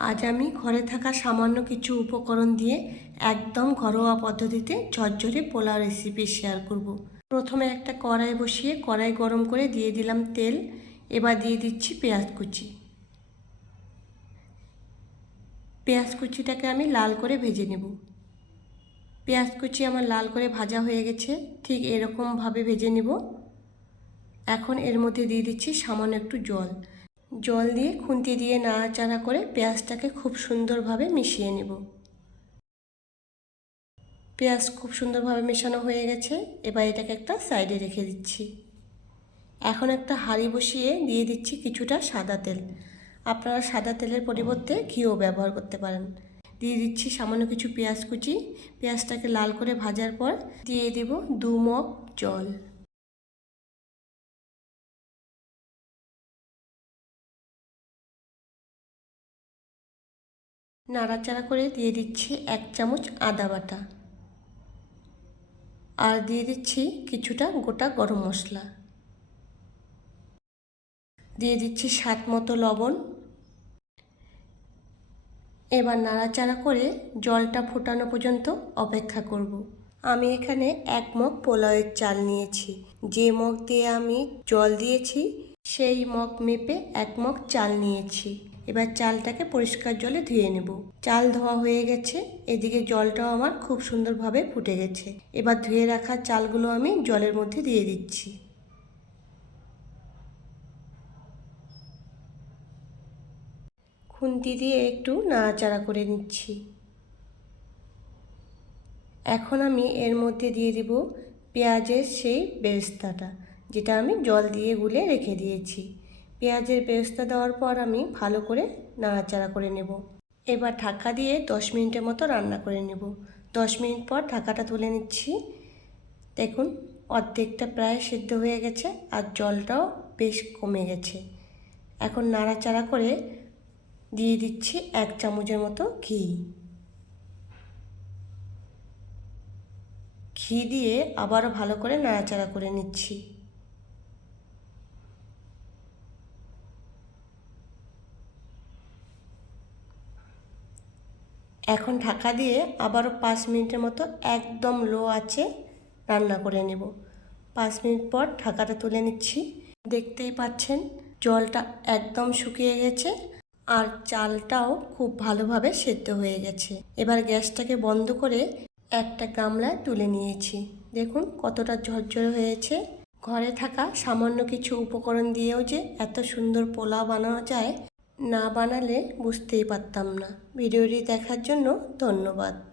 আজ আমি ঘরে থাকা সামান্য কিছু উপকরণ দিয়ে একদম ঘরোয়া পদ্ধতিতে ঝরঝরে পোলাও রেসিপি শেয়ার করব। প্রথমে একটা কড়াই বসিয়ে কড়াই গরম করে দিয়ে দিলাম তেল। এবার দিয়ে দিচ্ছি পেঁয়াজ কুচি। পেঁয়াজ কুচিটাকে আমি লাল করে ভেজে নেব। পেঁয়াজ কুচি আমার লাল করে ভাজা হয়ে গেছে, ঠিক এরকমভাবে ভেজে নেব। এখন এর মধ্যে দিয়ে দিচ্ছি সামান্য একটু জল। জল দিয়ে খুন্তি দিয়ে নাড়াচাড়া করে পেঁয়াজটাকে খুব সুন্দরভাবে মিশিয়ে নেব। পেঁয়াজ খুব সুন্দরভাবে মেশানো হয়ে গেছে, এবার এটাকে একটা সাইডে রেখে দিচ্ছি। এখন একটা হাঁড়ি বসিয়ে দিয়ে দিচ্ছি কিছুটা সাদা তেল। আপনারা সাদা তেলের পরিবর্তে ঘিও ব্যবহার করতে পারেন। দিয়ে দিচ্ছি সামান্য কিছু পেঁয়াজ কুচি। পেঁয়াজটাকে লাল করে ভাজার পর দিয়ে দেব দু মগ জল। নাড়াচাড়া করে দিয়ে দিচ্ছি এক চামচ আদা বাটা। আর দিয়ে দিচ্ছি কিছুটা গোটা গরম মশলা। দিয়ে দিচ্ছি স্বাদ মতো লবণ। এবার নাড়াচাড়া করে জলটা ফোটানো পর্যন্ত অপেক্ষা করব। আমি এখানে এক মগ পোলাওয়ের চাল নিয়েছি। যে মগ দিয়ে আমি জল দিয়েছি, সেই মগ মেপে এক মগ চাল নিয়েছি। এবার চালটাকে পরিষ্কার জলে ধুয়ে নেব। চাল ধোয়া হয়ে গেছে, এদিকে জলটাও আমার খুব সুন্দরভাবে ফুটে গেছে। এবার ধুয়ে রাখা চালগুলো আমি জলের মধ্যে দিয়ে দিচ্ছি। খুন্তি দিয়ে একটু নাড়াচাড়া করে নিচ্ছি। এখন আমি এর মধ্যে দিয়ে দিব পেঁয়াজের সেই বেরেস্তাটা, যেটা আমি জল দিয়ে গুলে রেখে দিয়েছি। পেঁয়াজের বেরেস্তা দেওয়ার পর আমি ভালো করে নাড়াচাড়া করে নেব। এবার ঢাকা দিয়ে দশ মিনিটের মতো রান্না করে নেব। দশ মিনিট পর ঢাকাটা তুলে নিচ্ছি। দেখুন, অর্ধেকটা প্রায় সিদ্ধ হয়ে গেছে আর জলটাও বেশ কমে গেছে। এখন নাড়াচাড়া করে দিয়ে দিচ্ছি এক চামচের মতো ঘি। ঘি দিয়ে আবারও ভালো করে নাড়াচাড়া করে নিচ্ছি। এখন ঢাকা দিয়ে আবারও পাঁচ মিনিটের মতো একদম লো আছে রান্না করে নেব। পাঁচ মিনিট পর ঢাকাটা তুলে নিচ্ছি। দেখতেই পাচ্ছেন, জলটা একদম শুকিয়ে গেছে আর চালটাও খুব ভালোভাবে সেদ্ধ হয়ে গেছে। এবার গ্যাসটাকে বন্ধ করে একটা গামলায় তুলে নিয়েছি। দেখুন কতটা ঝরঝরে হয়েছে। ঘরে থাকা সামান্য কিছু উপকরণ দিয়েও যে এত সুন্দর পোলাও বানানো যায় না বানালে বুঝতেই পারতাম না। ভিডিওটি দেখার জন্য ধন্যবাদ।